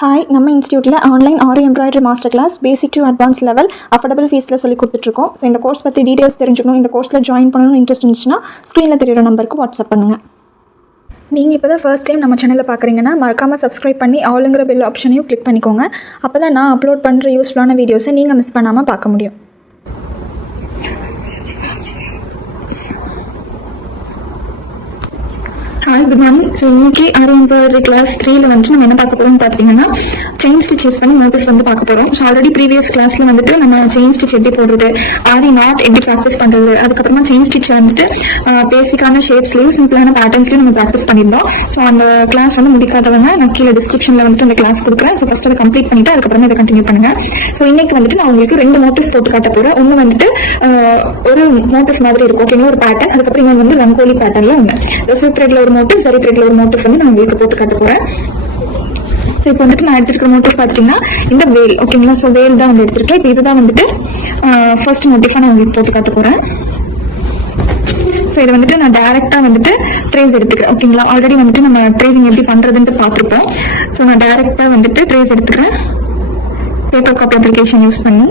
Hi, நம்ம இன்ஸ்டியூட்டில் online aari embroidery master class basic to advance level affordable ஃபீஸில் சொல்லி கொடுத்துட்ருக்கோம். ஸோ இந்த கோர்ஸ் பற்றி டீட்டெயில்ஸ் தெரிஞ்சுக்கணும், இந்த கோர்ஸில் ஜாயின் பண்ணணும்னு இன்ட்ரெஸ்ட் இருந்துச்சுன்னா ஸ்க்ரீனில் தெரியுற நம்பருக்கு வாட்ஸ்அப் பண்ணுங்கள். நீங்கள் இப்போ தான் ஃபர்ஸ்ட் டைம் நம்ம சேனலில் பார்க்குறீங்கன்னா மறக்காமல் சப்ஸ்கிரைப் பண்ணி ஆளுங்கிற பெல் ஆப்ஷனையும் கிளிக் பண்ணிக்கோங்க. அப்போ தான் நான் அப்லோட் பண்ணுற யூஸ்ஃபுல்லான வீடியோஸை நீங்கள் மிஸ் பண்ணாமல் பார்க்க முடியும். Hi, good morning. ஸோ இன்னைக்கு ஆரி எம்ப்ராய்டரி கிளாஸ் 3ல் வந்துட்டு நம்ம என்ன பார்க்க போகிறோம்னு பார்த்தீங்கன்னா செயின் ஸ்டிச் யூஸ் பண்ணி மோட்டிவ் வந்து பார்க்க போகிறோம். ஸோ ஆல்ரெடி ப்ரீவியஸ் கிளாஸில் வந்துட்டு நம்ம செயின் ஸ்டிச் எப்படி போடுறது, ஆரி நாட் எப்படி ப்ராக்டிஸ் பண்ணுறது, அதுக்கப்புறமா செயின் ஸ்டிச் வந்துட்டு பேசிக்கான ஷேப்ஸ்லையும் சிம்பிளான பேட்டர்ன்ஸ்லையும் நம்ம ப்ராக்டிஸ் பண்ணியிருந்தோம். ஸோ அந்த கிளாஸ் வந்து முடிக்காதவங்க நான் கீழே டிஸ்கிரிப்ஷனில் வந்துட்டு அந்த கிளாஸ் கொடுக்குறேன். ஸோ ஃபஸ்ட் அதை கம்ப்ளீட் பண்ணிவிட்டு அதுக்கப்புறமா இதை கண்டினியூ பண்ணுங்கள். ஸோ இன்னைக்கு வந்துட்டு நான் உங்களுக்கு 2 மோட்டிவ் போட்டு காட்ட போகிறேன். ஒன்று வந்துட்டு ஒரு மோட்டிவ் மாதிரி இருக்கும், ஓகேங்களா, ஒரு பேட்டர்ன். அதுக்கப்புறம் இன்னொன்று வந்து ரங்கோலி பேட்டர்னில் ஒன்று சில்க் த்ரெட்ல ஒரு மோட்டிவ், சரி த்ரெட்ல ஒரு மோட்டிவ் வந்து நான் உங்களுக்கு போட்டு காட்ட போறேன். ஸோ இப்போ வந்துட்டு நான் எடுத்துருக்கிற மோட்டிவ் பார்த்தீங்கன்னா இந்த வேல், ஓகேங்களா. ஸோ வேல் தான் வந்து எடுத்திருக்கேன். இப்போ இதுதான் வந்துட்டு ஃபர்ஸ்ட் மோட்டிஃபாக நான் உங்களுக்கு போட்டு காட்ட போறேன். ஸோ இதை வந்துட்டு நான் டைரக்டா வந்துட்டு ட்ரேஸ் எடுத்துக்கிறேன், ஓகேங்களா. ஆல்ரெடி வந்துட்டு நம்ம ட்ரேசிங் எப்படி பண்றதுன்னு பார்த்துருப்போம். ஸோ நான் டைரக்டா வந்துட்டு ட்ரேஸ் எடுத்துக்கிறேன் பேப்பர் காப்பி அப்ளிகேஷன் யூஸ் பண்ணி.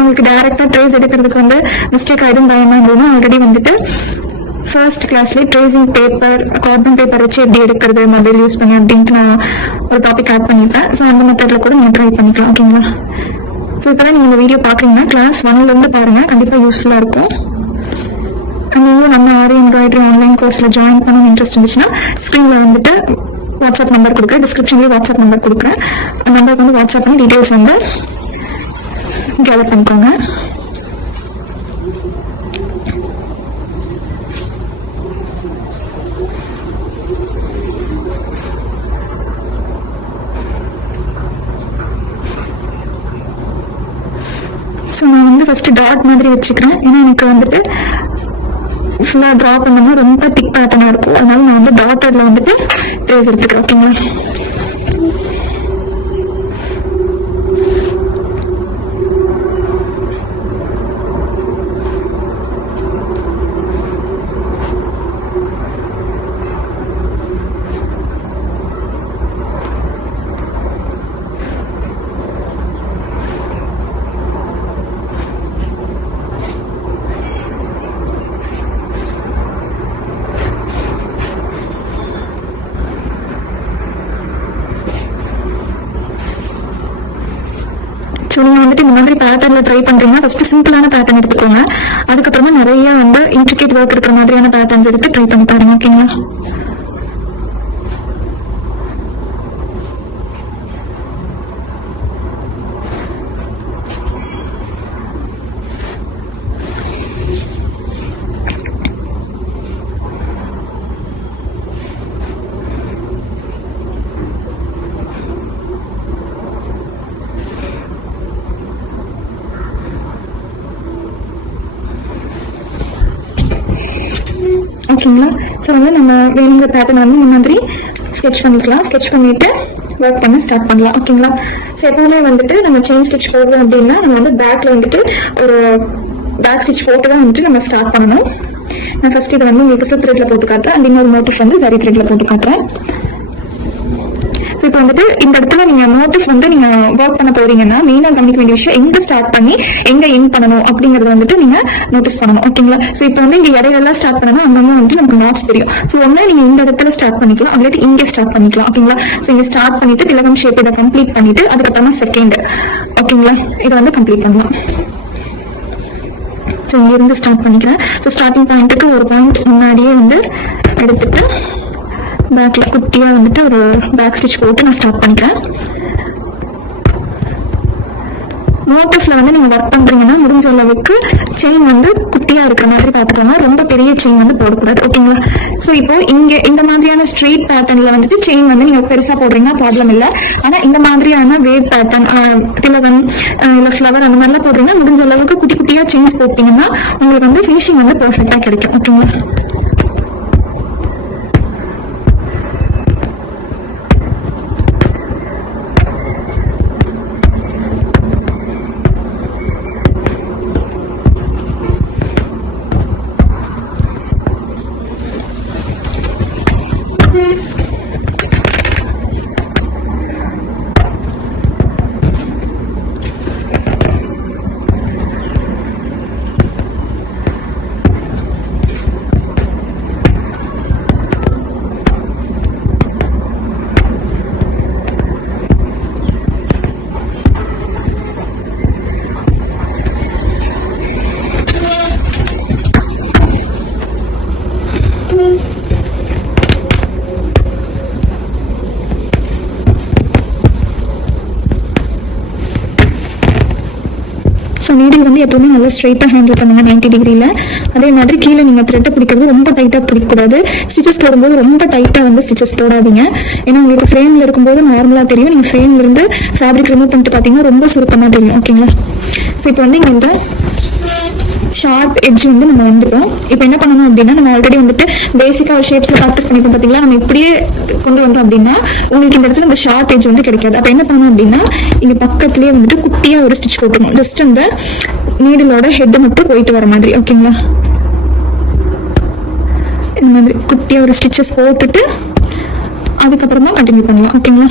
உங்களுக்கு டைரக்டா ட்ரேஸ் எடுக்கிறதுக்கு வந்து மிஸ்டேக் ஆயிடும் பயமா இருந்ததுன்னா ஆல்ரெடி வந்துட்டு ஃபர்ஸ்ட் கிளாஸ்லேயே ட்ரேசிங் பேப்பர், கார்பன் பேப்பர் வச்சு எப்படி எடுக்கிறது மொபைல் யூஸ் பண்ணி அப்படின்ட்டு நான் ஒரு டாபிக் ஆட் பண்ணியிருப்பேன். ஸோ அந்த மெத்தட்ல கூட நீங்கள் ட்ரை பண்ணிக்கலாம், ஓகேங்களா. ஸோ இப்போதான் நீங்கள் இந்த வீடியோ பார்க்குறீங்கன்னா கிளாஸ் 1லேருந்து பாருங்க, கண்டிப்பாக யூஸ்ஃபுல்லாக இருக்கும். நீங்களும் நம்ம ஆரி எம்ப்ராய்டரி ஆன்லைன் கோர்ஸில் ஜாயின் பண்ணணும் இன்ட்ரெஸ்ட் இருந்துச்சுன்னா ஸ்க்ரீனில் வந்துட்டு வாட்ஸ்அப் நம்பர் கொடுக்குறேன், டிஸ்கிரிப்ஷன்லேயே வாட்ஸ்அப் நம்பர் கொடுக்குறேன். அந்த நம்பருக்கு வந்து வாட்ஸ்அப் பண்ணி டீட்டெயில்ஸ் வந்து கேதர் பண்ணிக்கோங்க. ஸோ நான் வந்து ஃபர்ஸ்ட் டாட் மாதிரி வச்சுக்கிறேன். ஏன்னா எனக்கு வந்துட்டு ஃபுல்லாக ட்ரா பண்ணோம்னா ரொம்ப திக் பேட்டர்னாக இருக்கும். அதனால நான் வந்து டாட்டர்ல வந்துட்டு ட்ரேஸ் எடுத்துக்கிறேன், ஓகேங்களா. ஸோ நீங்கள் வந்துட்டு இந்த மாதிரி பேட்டர்ல ட்ரை பண்றீங்கன்னா ஃபர்ஸ்ட் சிம்பிளான பேட்டர்ன் எடுத்துக்கோங்க. அதுக்கப்புறமா நிறைய வந்து இன்ட்ரிகேட் ஒர்க் இருக்கிற மாதிரியான பேட்டர்ன்ஸ் எடுத்து ட்ரை பண்ணி பாருங்க, ஓகேங்களா. ஓகேங்களா. ஸோ வந்து நம்ம வேணுங்கிற பேட்டர்ன் வந்து இந்த மாதிரி ஸ்கெட்ச் பண்ணிக்கலாம். ஸ்கெட்ச் பண்ணிட்டு ஒர்க் பண்ண ஸ்டார்ட் பண்ணலாம், ஓகேங்களா. ஸோ எப்பவுமே வந்துட்டு நம்ம செயின் ஸ்டிச் போடுறோம் அப்படின்னா நம்ம வந்து பேக்ல வந்துட்டு ஒரு பேக் ஸ்டிச் போட்டு தான் வந்துட்டு நம்ம ஸ்டார்ட் பண்ணணும். நான் ஃபர்ஸ்ட் இதை வந்து உங்களுக்கு சில்க் த்ரெட்ல போட்டு காட்டுறேன், அண்ட் இன்னொரு மோட்டிவ் வந்து சரி த்ரெட்ல போட்டு காட்டுறேன். ஸோ இப்போ வந்துட்டு இந்த இடத்துல நீங்க மோட்டிவ் வந்து நீங்க ஒர்க் பண்ண போறீங்கன்னா மெயினாக கவனிக்க வேண்டிய விஷயம் எங்க ஸ்டார்ட் பண்ணி எங்க எண்ட் பண்ணணும் அப்படிங்கறத வந்துட்டு நீங்க நோட்டீஸ் பண்ணணும், ஓகேங்களா. ஸோ இப்போ வந்து இங்க இடையில ஸ்டார்ட் பண்ணணும், அங்கங்க வந்து நமக்கு நாட்ஸ் தெரியும். ஸோ ஒன்னா நீங்க இந்த இடத்துல ஸ்டார்ட் பண்ணிக்கலாம், அப்படியே இங்கே ஸ்டார்ட் பண்ணிக்கலாம், ஓகேங்களா. ஸோ இங்க ஸ்டார்ட் பண்ணிட்டு திலகம் ஷேப் இதை கம்ப்ளீட் பண்ணிட்டு அதுக்கப்புறமா செகண்ட், ஓகேங்களா, இதை வந்து கம்ப்ளீட் பண்ணலாம். ஸோ இங்க இருந்து ஸ்டார்ட் பண்ணிக்கிறேன். ஸோ ஸ்டார்டிங் பாயிண்ட்டுக்கு ஒரு பாயிண்ட் முன்னாடியே வந்து எடுத்துட்டு பேக்ல குட்டியா வந்துட்டு ஒரு பேக் ஸ்டிச் போட்டு நான் ஸ்டார்ட் பண்ணிக்கிறேன். மோட்டிவ்ல வந்து நீங்க ஒர்க் பண்றீங்கன்னா முடிஞ்ச அளவுக்கு செயின் வந்து குட்டியா இருக்கிற மாதிரி பார்த்துக்கோங்க, ரொம்ப பெரிய செயின் வந்து போடக்கூடாது, ஓகேங்களா. ஸோ இப்போ இங்க இந்த மாதிரியான ஸ்ட்ரெயிட் பேட்டர்ன்ல வந்துட்டு செயின் வந்து நீங்க பெருசா போடுறீங்கன்னா ப்ராப்ளம் இல்லை. ஆனா இந்த மாதிரியான வேவ் பேட்டர்ன், திலகம் இல்ல ஃபிளவர் அந்த மாதிரிலாம் போடுறீங்கன்னா முடிஞ்ச அளவுக்கு குட்டி குட்டியா செயின்ஸ் போட்டீங்கன்னா உங்களுக்கு வந்து ஃபினிஷிங் வந்து பெர்ஃபெக்டா கிடைக்கும், ஓகேங்களா. வந்து எப்பவுமே நல்லா ஸ்ட்ரைட்டாக ஹேண்டில் பண்ணுங்க 90 டிகிரியில். அதே மாதிரி கீழே நீங்கள் த்ரெட்டை பிடிக்கிறது ரொம்ப டைட்டாக பிடிக்கக்கூடாது. ஸ்டிச்சஸ் போடும்போது ரொம்ப டைட்டாக வந்து ஸ்டிச்சஸ் போடாதீங்க. ஏன்னா உங்களுக்கு ஃப்ரேமில் இருக்கும்போது நார்மலாக தெரியும், நீங்கள் ஃப்ரேம்ல இருந்து ஃபேப்ரிக் ரிமூவ் பண்ணிட்டு பார்த்தீங்கன்னா ரொம்ப சுருக்கமாக தெரியும். ஓகேங்களா? ஸோ இப்போ வந்து இங்கே இந்த ஷார்ப் எட்ஜ் வந்து நம்ம வந்துடும். இப்போ என்ன பண்ணணும் அப்படின்னா, நம்ம ஆல்ரெடி வந்துட்டு பேசிக்காக ஒரு ஷேப்ஸ்ல ப்ராக்டிஸ் பண்ணிப்போம் பார்த்தீங்களா, நம்ம இப்படியே கொண்டு வந்தோம் அப்படின்னா உங்களுக்கு இந்த இடத்துல இந்த ஷார்ப் எட்ஜ் வந்து கிடைக்காது. அப்போ என்ன பண்ணணும் அப்படின்னா, இங்க பக்கத்துலேயே வந்துட்டு குட்டியாக ஒரு ஸ்டிச் போட்டுக்கணும். ஜஸ்ட் அந்த நீடிலோட ஹெட் மட்டும் போயிட்டு வர மாதிரி. ஓகேங்களா? இந்த மாதிரி குட்டியாக ஒரு ஸ்டிச்சஸ் போட்டுட்டு அதுக்கப்புறமா கண்டினியூ பண்ணலாம். ஓகேங்களா?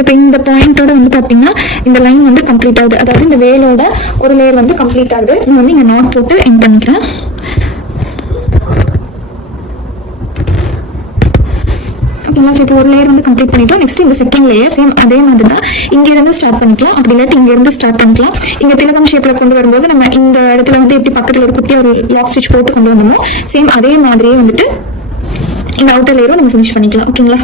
இப்போ இந்த பாயிண்டோட வந்து பார்த்தீங்கன்னா இந்த லைன் வந்து கம்ப்ளீட் ஆகுது. அதாவது இந்த வேலோட ஒரு லேயர் வந்து கம்ப்ளீட் ஆகுது. நான் வந்து இங்கே நாட் போட்டு எண்ட் பண்ணிக்கிறேன். ஓகேங்களா? ஸோ இப்போ ஒரு லேயர் வந்து கம்ப்ளீட் பண்ணிட்டோம். நெக்ஸ்ட் இந்த செகண்ட் லேயர் சேம் அதே மாதிரி தான் இங்க இருந்து ஸ்டார்ட் பண்ணிக்கலாம். அப்படி இல்லாட்டி இங்க இருந்து ஸ்டார்ட் பண்ணிக்கலாம். இங்க திலகம் ஷேப்ல கொண்டு வரும்போது நம்ம இந்த இடத்துல வந்து எப்படி பக்கத்துல ஒரு குட்டியா ஒரு லாக் ஸ்டிச் போட்டு கொண்டு வந்தோமோ சேம் அதே மாதிரியே வந்துட்டு இந்த அவுட்டர் லேயரும் நம்ம ஃபினிஷ் பண்ணிக்கலாம். ஓகேங்களா?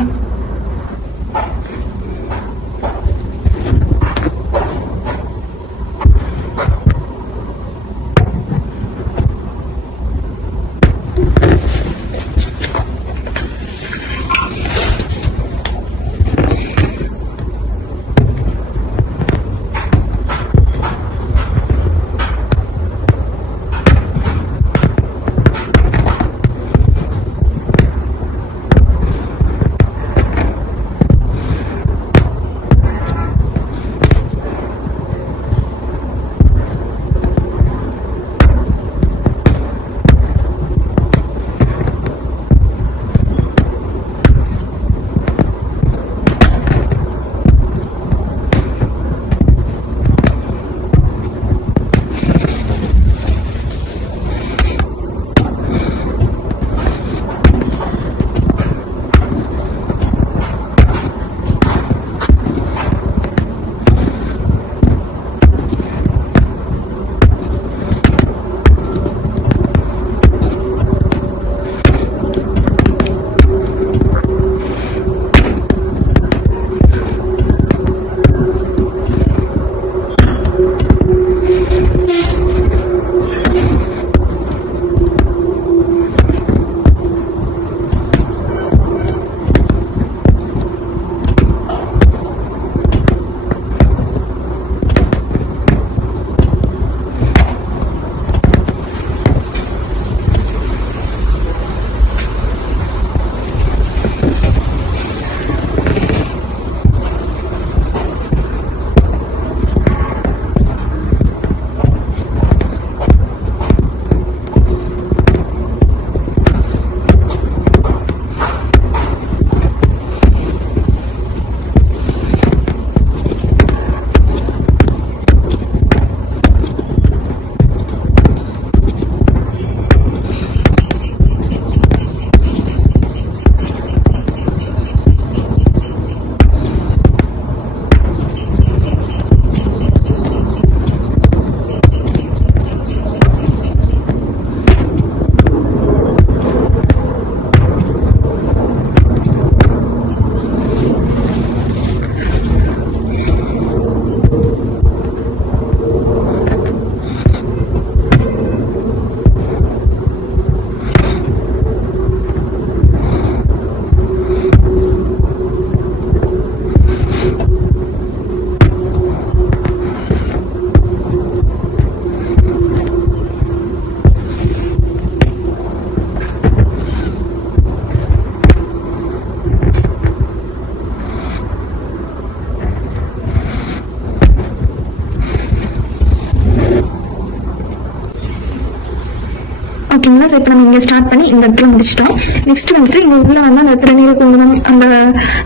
ஓகேங்களா. ஸோ இப்போ நம்ம இங்கே ஸ்டார்ட் பண்ணி இந்த இடத்துல முடிச்சிட்டோம். நெக்ஸ்ட் வந்துட்டு இங்கே உள்ள வந்து அந்த திருநீர் குங்குமம் அந்த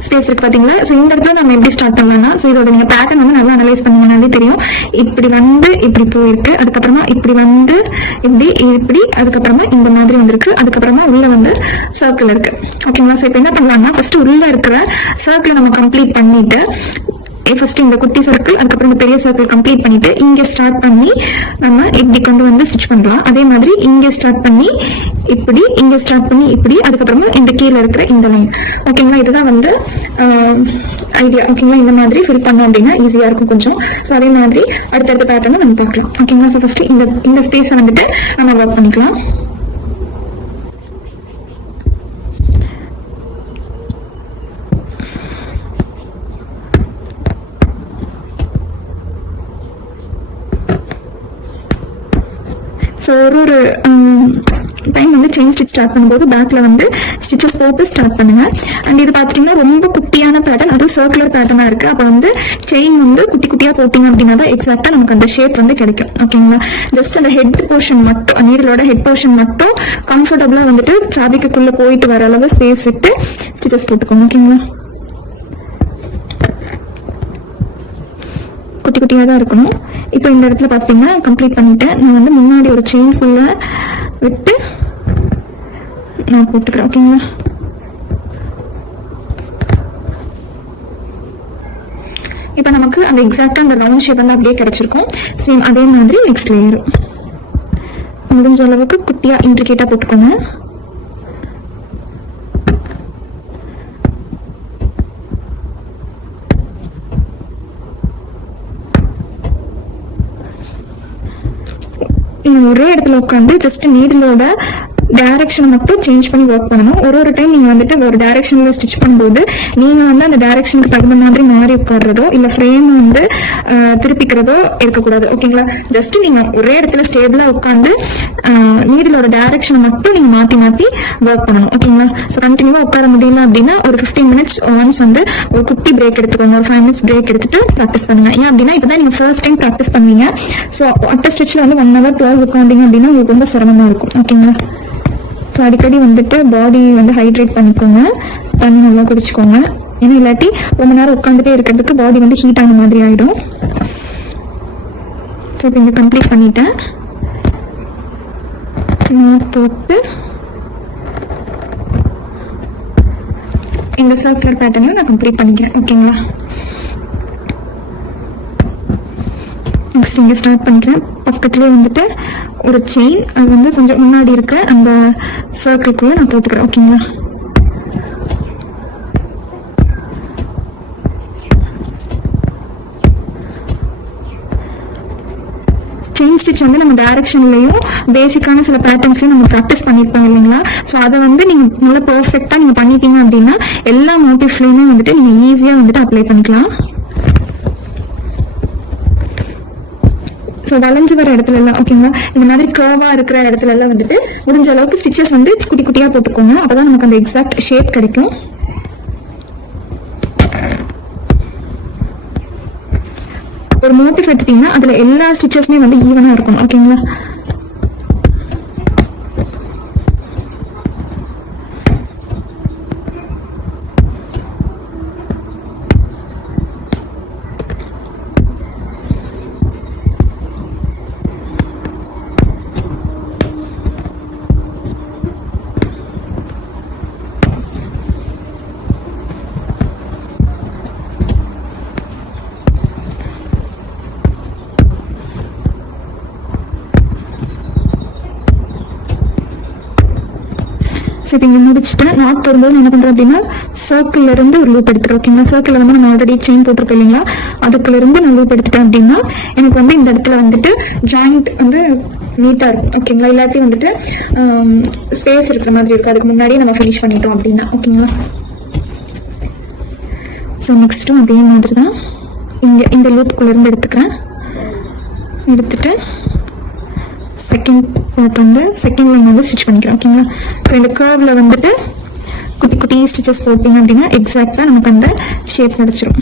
ஸ்பேஸ் இருக்கு பார்த்தீங்களா. ஸோ இந்த இடத்துல நம்ம எப்படி ஸ்டார்ட் பண்ணலாம்னா, ஸோ இதோட நீங்கள் பேட்டர்ன் வந்து நல்லா அனலைஸ் பண்ணீங்கன்னாலே தெரியும். இப்படி வந்து இப்படி போயிருக்கு, அதுக்கப்புறமா இப்படி வந்து இப்படி அதுக்கப்புறமா இந்த மாதிரி வந்திருக்கு, அதுக்கப்புறமா உள்ள வந்து சர்க்கிள் இருக்கு. ஓகேங்களா. ஸோ இப்போ என்ன பண்ணலாம்னா, ஃபர்ஸ்ட் உள்ள இருக்கிற சர்க்கிள் நம்ம கம்ப்ளீட் பண்ணிட்டு ஃபர்ஸ்ட் இந்த குட்டி சர்க்கிள் அதுக்கப்புறம் இந்த பெரிய சர்க்கிள் கம்ப்ளீட் பண்ணிட்டு இங்க ஸ்டார்ட் பண்ணி நம்ம இப்படி கொண்டு வந்து ஸ்டிச் பண்ணலாம். அதே மாதிரி இங்க ஸ்டார்ட் பண்ணி இப்படி, இங்க ஸ்டார்ட் பண்ணி இப்படி, அதுக்கப்புறமா இந்த கீழே இருக்கிற இந்த லைன். ஓகேங்களா. இதுதான் வந்து ஐடியா. ஓகேங்களா. இந்த மாதிரி ஃபில் பண்ணோம் அப்படின்னா ஈஸியா இருக்கும் கொஞ்சம். ஸோ அதே மாதிரி அடுத்தடுத்த பேட்டர்னை நம்ம பார்க்கலாம். ஓகேங்களா. ஸோ ஃபர்ஸ்ட் இந்த ஸ்பேஸை வந்துட்டு நம்ம ஒர்க் பண்ணிக்கலாம். ஸோ ஒரு டைம் வந்து செயின் ஸ்டிச் ஸ்டார்ட் பண்ணும்போது பேக்ல வந்து ஸ்டிச்சஸ் போட்டு ஸ்டார்ட் பண்ணுங்க. அண்ட் இது பார்த்துட்டீங்கன்னா ரொம்ப குட்டியான பேட்டர்ன், அதுவும் சர்க்குலர் பேட்டர்னா இருக்கு. அப்போ வந்து செயின் வந்து குட்டி குட்டியா போட்டீங்க அப்படின்னா தான் எக்ஸாக்டா நமக்கு அந்த ஷேப் வந்து கிடைக்கும். ஓகேங்களா. ஜஸ்ட் அந்த ஹெட் போர்ஷன் மட்டும், நீடலோட ஹெட் போர்ஷன் மட்டும் கம்ஃபர்டபுளா வந்துட்டு ஃபேப்ரிக்குள்ள போயிட்டு வர அளவு ஸ்பேஸ் விட்டு ஸ்டிச்சஸ் போட்டுக்கோங்க. ஓகேங்களா. குட்டி குட்டியாக தான் இருக்கணும். இப்போ இந்த இடத்துல பார்த்தீங்கன்னா கம்ப்ளீட் பண்ணிட்டேன். நான் வந்து முன்னாடி ஒரு செயின் ஃபுல்லா விட்டு நான் போட்டுக்கிறேன். ஓகேங்களா. இப்போ நமக்கு அந்த எக்ஸாக்டா அந்த ரவுண்ட் ஷேப் வந்து அப்படியே கிடைச்சிருக்கும். சேம் அதே மாதிரி நெக்ஸ்ட் லேயர் முடிஞ்ச அளவுக்கு குட்டியா இன்ட்ரிகேட்டா போட்டுக்கோங்க. ஒரே இடத்துல உட்காந்து ஜஸ்ட் நீடலோட டைரக்ஷனை மட்டும் சேஞ்ச் பண்ணி ஒர்க் பண்ணணும். ஒரு டைம் நீங்க வந்துட்டு ஒரு டைரக்ஷன்ல ஸ்டிச் பண்ணும்போது நீங்க வந்து அந்த டைரக்ஷனுக்கு தகுந்த மாதிரி மாறி உட்கார்றதோ இல்ல ஃப்ரேம் வந்து திருப்பிக்கிறதோ இருக்கக்கூடாது. ஓகேங்களா. ஜஸ்ட் நீங்க ஒரே இடத்துல ஸ்டேபிளா உட்காந்து நீடலோட டைரக்ஷனை மட்டும் நீங்க மாத்தி மாத்தி ஒர்க் பண்ணணும். ஓகேங்களா. ஸோ கண்டினியூவா உட்கார முடியல அப்படின்னா ஒரு 15 மினிட்ஸ் ஒன்ஸ் வந்து ஒரு குட்டி பிரேக் எடுத்துக்கோங்க. ஒரு 5 மினிட்ஸ் பிரேக் எடுத்துட்டு ப்ராக்டிஸ் பண்ணுங்க. ஏன் அப்படின்னா இப்பதான் நீங்க ஃபர்ஸ்ட் டைம் ப்ராக்டிஸ் பண்ணுவீங்க. ஸோ அட்ட ஸ்டிச்ல வந்து 1 hour க்ளோஸ் உட்காந்தீங்க அப்படின்னா உங்களுக்கு ரொம்ப சிரமமா இருக்கும். ஓகேங்களா. ஸோ அடிக்கடி வந்துட்டு பாடி வந்து ஹைட்ரேட் பண்ணிக்கோங்க, தண்ணி நல்லா குடிச்சுக்கோங்க. ஏன்னா இல்லாட்டி ரொம்ப நேரம் உட்காந்துட்டே இருக்கிறதுக்கு பாடி வந்து ஹீட் ஆன மாதிரி ஆயிடும். ஸோ இப்போ இங்கே கம்ப்ளீட் பண்ணிட்டேன். போட்டு இந்த சர்க்குலர் பேட்டர்னையும் நான் கம்ப்ளீட் பண்ணிக்கிறேன். ஓகேங்களா. நெக்ஸ்ட் இங்கே ஸ்டார்ட் பண்ணிக்கிறேன். பக்கத்துலேயே வந்துட்டு ஒரு செயின், அது வந்து கொஞ்சம் முன்னாடி இருக்க அந்த சர்க்கிள்குள்ள நான் போட்டுக்கிறேன். ஓகேங்களா. செயின் ஸ்டிச் வந்து நம்ம டைரக்ஷன்லயும் பேசிக்கான சில பேட்டர்ன்ஸ்லயும் நம்ம ப்ராக்டிஸ் பண்ணிருப்போம் இல்லைங்களா. ஸோ அதை வந்து நீங்க நல்லா பெர்ஃபெக்டா நீங்க பண்ணிட்டீங்க அப்படின்னா எல்லா மோட்டிவ்லயுமே வந்துட்டு நீங்க ஈஸியா வந்துட்டு அப்ளை பண்ணிக்கலாம். ஸோ வளைஞ்சு வர இடத்துல எல்லாம் ஓகேங்களா, இந்த மாதிரி கர்வா இருக்கிற இடத்துல எல்லாம் வந்துட்டு முடிஞ்ச அளவுக்கு ஸ்டிச்சஸ் வந்து குட்டி குட்டியா போட்டுக்கோங்க. அப்பதான் நமக்கு அந்த எக்ஸாக்ட் ஷேப் கிடைக்கும். ஒரு மோட்டிவ் எடுத்துட்டீங்கன்னா அதுல எல்லா ஸ்டிச்சஸுமே வந்து ஈவனா இருக்கும். ஓகேங்களா. சரி இங்கே முடிச்சுட்டேன். நாட் போடும்போது என்ன பண்ணுறேன் அப்படின்னா சர்க்கிள்ல இருந்து ஒரு லூப் எடுத்துக்கிறேன். ஓகேங்களா. சர்க்கிள் வந்து நம்ம ஆல்ரெடி செயின் போட்டிருக்கோம் இல்லைங்களா, அதுக்குள்ள இருந்து நான் லூப் எடுத்துட்டேன் அப்படின்னா எனக்கு வந்து இந்த இடத்துல வந்துட்டு ஜாயிண்ட் வந்து நீட்டா இருக்கும். ஓகேங்களா. இல்லாட்டி வந்துட்டு ஸ்பேஸ் இருக்கிற மாதிரி இருக்கும். அதுக்கு முன்னாடியே நம்ம ஃபினிஷ் பண்ணிட்டோம் அப்படின்னா. ஓகேங்களா. ஸோ நெக்ஸ்ட்டும் அதே மாதிரி தான் இங்கே இந்த லூப்புக்குள்ள இருந்து எடுத்துக்கிறேன். எடுத்துட்டு செகண்ட் பார்ட் வந்து செகண்ட் லைன் வந்து ஸ்டிச் பண்ணிக்கிறேன். ஓகேங்களா. ஸோ இந்த கர்வ்ல வந்துட்டு குட்டி குட்டி ஸ்டிச்சஸ் போட்டீங்க அப்படின்னா எக்ஸாக்டா நமக்கு அந்த ஷேப் கிடைச்சிரும்.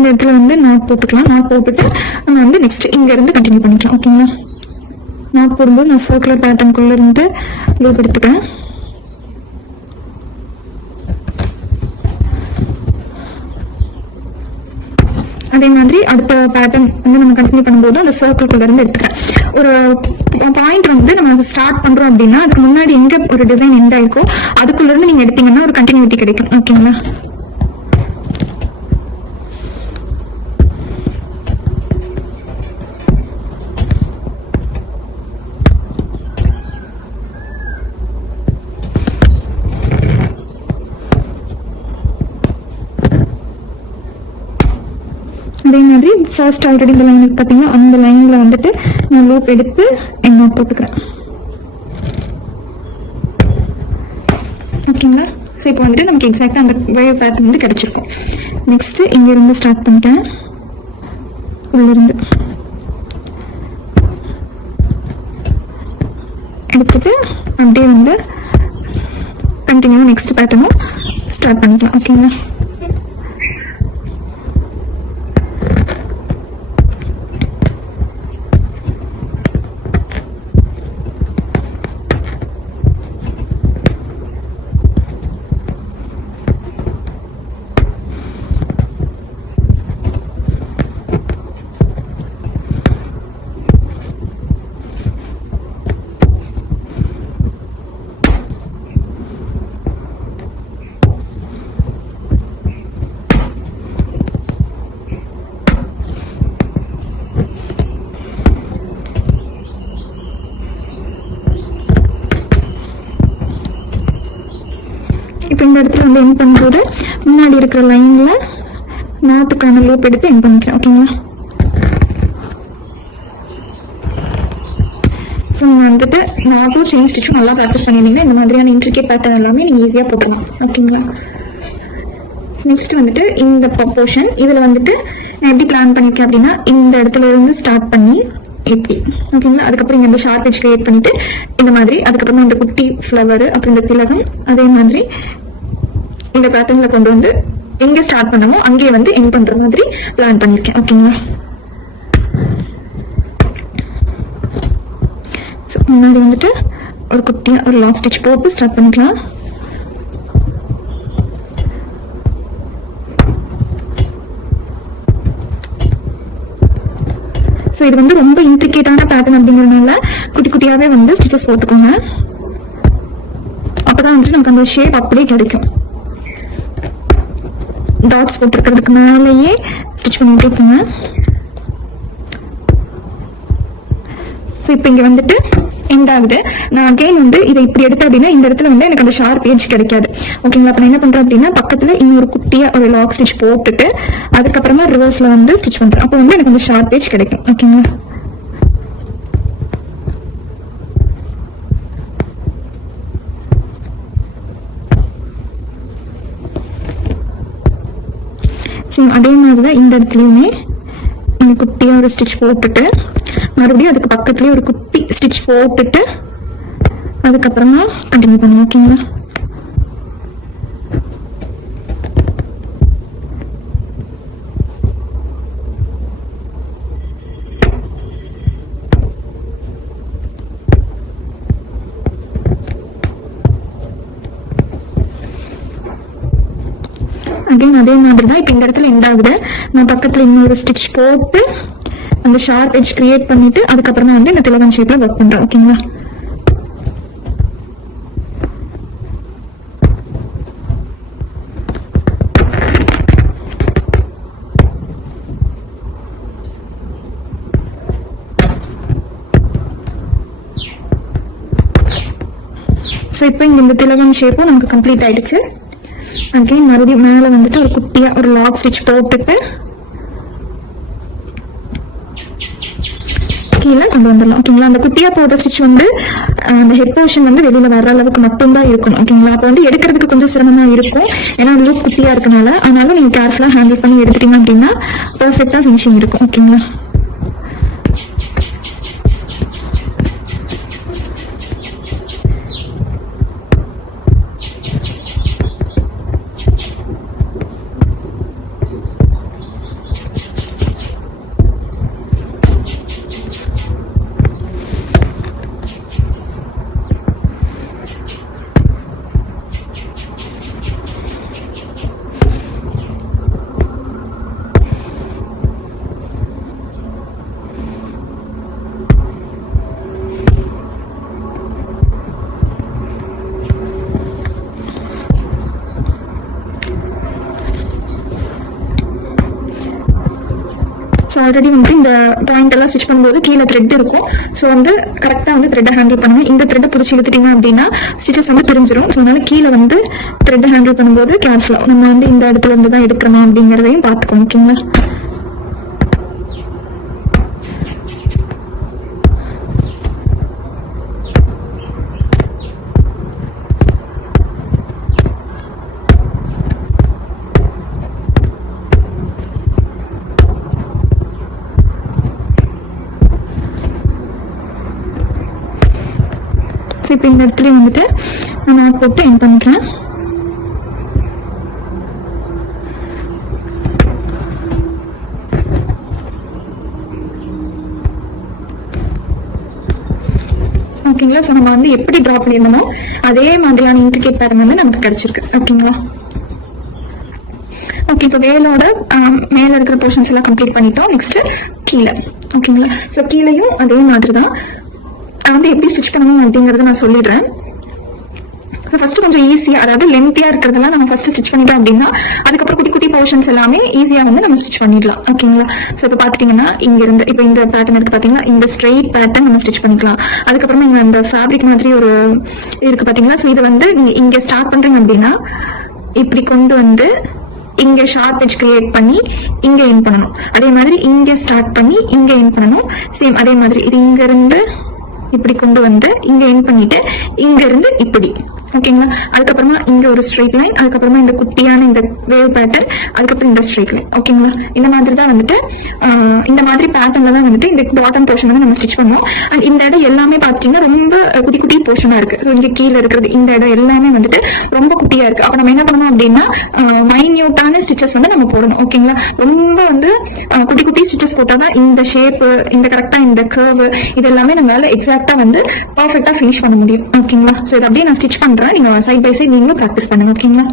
இந்த இடத்துல வந்து நாட் போட்டுக்கலாம். நாட் போட்டுட்டு நம்ம வந்து நெக்ஸ்ட் இங்க இருந்து கண்டினியூ பண்ணிக்கலாம். ஓகேங்களா? நாட் போடும்போது நான் சர்க்குலர் பேட்டர்னுக்குள்ள இருந்து லூப் எடுத்துக்கிறேன். அதே மாதிரி அடுத்த பேட்டர்ன் வந்து நம்ம கண்டினியூ பண்ணும்போது அந்த சர்க்கிள்குள்ள இருந்து எடுத்துக்கிறேன். ஒரு பாயிண்ட் வந்து நம்ம ஸ்டார்ட் பண்றோம் அப்படின்னா அதுக்கு முன்னாடி எங்க ஒரு டிசைன் எண்ட் ஆயிருக்கோ அதுக்குள்ள இருந்து நீங்க எடுத்தீங்கன்னா ஒரு கண்டினியூட்டி கிடைக்கும். ஓகேங்களா? அதே மாதிரி ஃபர்ஸ்ட் ஆல்ரெடி இந்த லைன் பார்த்தீங்கன்னா அந்த லைன்ல வந்துட்டு நான் லூப் எடுத்து என்ன போட்டுக்கிறேன். ஓகேங்களா? ஸோ இப்போ வந்துட்டு நமக்கு எக்ஸாக்டாக அந்த வேவ் பேட்டர்ன் வந்து கிடைச்சிருக்கும். நெக்ஸ்ட் இங்க இருந்து ஸ்டார்ட் பண்ணிட்டேன். உள்ள இருந்து எடுத்துட்டு அப்படியே வந்து கண்டினியூ நெக்ஸ்ட் பேட்டர்னும் ஸ்டார்ட் பண்ணிக்கலாம். ஓகேங்களா? இப்போ இந்த இடத்துல வந்து எண்ட் பண்ணும்போது முன்னாடி இருக்கிற லைன்ல நாட்டுக்கான லூப் எடுத்து எண்ட் பண்ணிக்கிறேன். ஓகேங்களா? ஸோ நீங்கள் வந்துட்டு நாட்டும் செயின் ஸ்டிச்சும் நல்லா ப்ராக்டிஸ் பண்ணியிருந்தீங்கன்னா இந்த மாதிரியான இன்ட்ரிகேட் பேட்டர்ன் எல்லாமே நீங்கள் ஈஸியாக போட்டுக்கலாம். ஓகேங்களா? நெக்ஸ்ட் வந்துட்டு இந்த போர்ஷன் இதில் வந்துட்டு நான் எப்படி பிளான் பண்ணியிருக்கேன் அப்படின்னா இந்த இடத்துல இருந்து ஸ்டார்ட் பண்ணி இப்படி. ஓகேங்களா? அதுக்கப்புறம் இங்கே இந்த ஷார்ப் எட்ஜ் கிரியேட் பண்ணிட்டு இந்த மாதிரி, அதுக்கப்புறமா இந்த குட்டி ஃப்ளவர், அப்புறம் இந்த திலகம், அதே மாதிரி இந்த பேட்டர்ன்ல கொண்டு வந்து எங்க ஸ்டார்ட் பண்ணமோ அங்கேயே வந்து எண்ட் பண்ற மாதிரி பிளான் பண்ணிருக்கேன். ஓகேங்களா? முன்னாடி வந்துட்டு ஒரு குட்டியா ஒரு லாக் ஸ்டிச் போட்டு ஸ்டார்ட் பண்ணிக்கலாம். ஸோ இது வந்து ரொம்ப இன்ட்ரிகேட்டான பேட்டர்ன் அப்படிங்கிறதுனால குட்டி குட்டியாவே வந்து ஸ்டிச்சஸ் போட்டுக்கோங்க. அப்பதான் வந்துட்டு நமக்கு அந்த ஷேப் அப்படியே கிடைக்கும். டாட்ஸ் போட்டிருக்கிறதுக்கு மேலேயே ஸ்டிச் பண்ணிட்டே போங்க. ஸோ இப்போ இங்கே வந்துட்டு எண்ட் ஆகுது. நான் அகைன் வந்து இதை இப்படி எடுத்தேன் அப்படின்னா இந்த இடத்துல வந்து எனக்கு அந்த ஷார்ப் எட்ஜ் கிடைக்காது. ஓகேங்களா? அப்போ நான் என்ன பண்றேன் அப்படின்னா பக்கத்துல இன்னொரு குட்டியா ஒரு லாக் ஸ்டிச் போட்டுட்டு அதுக்கப்புறமா ரிவர்ஸ்ல வந்து ஸ்டிச் பண்றேன். அப்போ வந்து எனக்கு அந்த ஷார்ப் எட்ஜ் கிடைக்கும். ஓகேங்களா? அதே மாதிரிதான் இந்த இடத்துலயுமே குட்டியா ஒரு ஸ்டிச் போட்டுட்டு மறுபடியும் அதுக்கு பக்கத்துலயே ஒரு குட்டி ஸ்டிச் போட்டுட்டு அதுக்கப்புறமா கண்டினியூ பண்ணுங்க. ஓகேங்களா? அகைன் அதே மாதிரி தான் இப்போ இந்த இடத்துல எண்ட் ஆகுது. நான் பக்கத்துல இன்னொரு ஸ்டிச் போட்டு அந்த ஷார்ப் எட்ஜ் கிரியேட் பண்ணிட்டு அதுக்கப்புறமா வந்து இந்த திலகம் ஷேப்ல ஒர்க் பண்றேன். ஓகேங்களா? ஸோ இப்போ இந்த திலகம் ஷேப்பும் நமக்கு கம்ப்ளீட் ஆயிடுச்சு. அகைன் மறுபடியும் மேலே வந்துட்டு ஒரு குட்டியா ஒரு லாக் ஸ்டிச் போட்டுட்டு கீழே கொண்டு வந்துடலாம். ஓகேங்களா? அந்த குட்டியா போடுற ஸ்டிச் வந்து அந்த ஹெட் போர்ஷன் வந்து வெளியில வர்ற அளவுக்கு மட்டும்தான் இருக்கும். ஓகேங்களா? அப்போ வந்து எடுக்கிறதுக்கு கொஞ்சம் சிரமமா இருக்கும், ஏன்னா லூப் குட்டியா இருக்கனால. ஆனாலும் நீங்க கேர்ஃபுல்லா ஹேண்டில் பண்ணி எடுத்துட்டீங்க அப்படின்னா பெர்ஃபெக்டா ஃபினிஷிங் இருக்கும். ஓகேங்களா? ஆல்ரெடி வந்து இந்த பாயிண்ட் எல்லாம் ஸ்டிச் பண்ணும்போது கீழே த்ரெட் இருக்கும். ஸோ வந்து கரெக்டாக வந்து த்ரெட்டை ஹேண்டில் பண்ணுங்க. இந்த த்ரெட்டை பிடிச்சி இழுத்துட்டீங்க அப்படின்னா ஸ்டிச்சஸ் வந்து பிரிஞ்சிடும். ஸோ அதனால கீழே வந்து த்ரெட்டை ஹேண்டில் பண்ணும்போது கேர்ஃபுல்லாக நம்ம வந்து இந்த இடத்துல இருந்து தான் எடுக்கணும் அப்படிங்கிறதையும் பார்த்துக்கணும். ஓகேங்களா? இப்போ இந்த இடத்துல வந்துட்டு நான் போட்டு என் பண்ணிக்கிறேன். ஓகேங்களா? ஸோ நம்ம வந்து எப்படி ட்ரா பண்ணியிருந்தோமோ அதே மாதிரியான இன்ட்ரிகேட் பேட்டர்ன் வந்து நமக்கு கிடைச்சிருக்கு. ஓகேங்களா? ஓகே, இப்போ வேலோட மேல இருக்கிற போர்ஷன்ஸ் எல்லாம் கம்ப்ளீட் பண்ணிட்டோம். நெக்ஸ்ட் கீழே. ஓகேங்களா? ஸோ கீழேயும் அதே மாதிரி தான் வந்து எப்படி ஸ்டிச் பண்ணணும் அப்படிங்கறத நான் சொல்லிடுறேன். ஸோ ஃபர்ஸ்ட் கொஞ்சம் ஈஸியா, அதாவது லென்த்தியா இருக்கிறதெல்லாம் நம்ம ஃபர்ஸ்ட் ஸ்டிச் பண்ணிட்டோம் அப்படின்னா அதுக்கப்புறம் குட்டி குட்டி போர்ஷன்ஸ் எல்லாமே ஈஸியா வந்து நம்ம ஸ்டிச் பண்ணிடலாம். ஓகேங்களா? ஸோ இப்போ பாத்துட்டீங்கன்னா இங்க இருந்து இப்போ இந்த பேட்டர்ன் இருக்கு பாத்தீங்களா, இந்த ஸ்ட்ரெயிட் பேட்டர்ன் நம்ம ஸ்டிச் பண்ணிக்கலாம். அதுக்கப்புறமா இங்க அந்த ஃபேப்ரிக் மாதிரி ஒரு இருக்கு பாத்தீங்களா. ஸோ இது வந்து நீங்க இங்க ஸ்டார்ட் பண்றீங்க அப்படின்னா இப்படி கொண்டு வந்து இங்க ஷார்ப் எட்ஜ் கிரியேட் பண்ணி இங்க எண்ட் பண்ணணும். அதே மாதிரி இங்க ஸ்டார்ட் பண்ணி இங்க எண்ட் பண்ணணும். சேம் அதே மாதிரி இது இங்க இருந்து இப்படி கொண்டு வந்து இங்க எண்ட் பண்ணிட்டு இங்க இருந்து இப்படி. ஓகேங்களா? அதுக்கப்புறமா இங்க ஒரு ஸ்ட்ரெயிட் லைன், அதுக்கப்புறமா இந்த குட்டியான இந்த வேவ் பேட்டர்ன், அதுக்கப்புறம் இந்த ஸ்ட்ரெயிட் லைன். ஓகேங்களா? இந்த மாதிரி தான் வந்துட்டு இந்த மாதிரி பேட்டர்ன்ல தான் வந்துட்டு இந்த பாட்டம் போர்ஷன் வந்து நம்ம ஸ்டிச் பண்ணுவோம். அண்ட் இந்த இடம் எல்லாமே பாத்தீங்கன்னா ரொம்ப குட்டி குட்டி போர்ஷனா இருக்கு. ஸோ இங்க கீழே இருக்கிறது இந்த இடம் எல்லாமே வந்துட்டு ரொம்ப குட்டியா இருக்கு. அப்ப நம்ம என்ன பண்ணணும் அப்படின்னா மைன்யூட்டான ஸ்டிச்சஸ் வந்து நம்ம போடணும். ஓகேங்களா? ரொம்ப வந்து குட்டி குட்டி ஸ்டிச்சஸ் போட்டாதான் இந்த ஷேப், இந்த கரெக்டா இந்த கர்வ், இது எல்லாமே நம்மளால எக்ஸாக்டா வந்து பர்ஃபெக்டா ஃபினிஷ் பண்ண முடியும். ஓகேங்களா? ஸோ இதை அப்படியே நான் ஸ்டிச் பண்றேன். நீங்க சைட் பை சைட் நீங்களும் பிராக்டிஸ் பண்ணுங்க. ஓகேங்களா?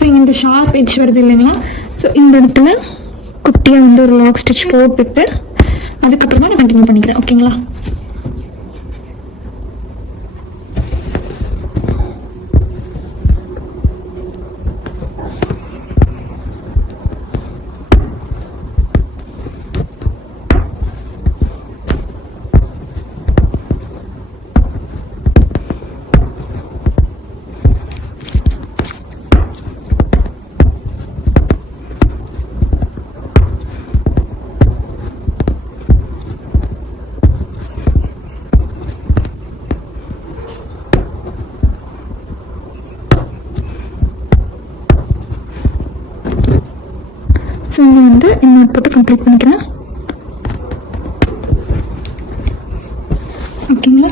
ஸோ இங்கே இந்த ஷார்ப் எட்ஜ் வருது இல்லைங்களா. ஸோ இந்த இடத்துல குட்டியாக வந்து ஒரு லாக் ஸ்டிச் போட்டுட்டு அதுக்கப்புறமா நான் கண்டினியூ பண்ணிக்கிறேன். ஓகேங்களா? ஸோ இங்கே வந்து இன்னொரு போட்டு கம்ப்ளீட் பண்ணிக்கிறேன். ஓகேங்களா?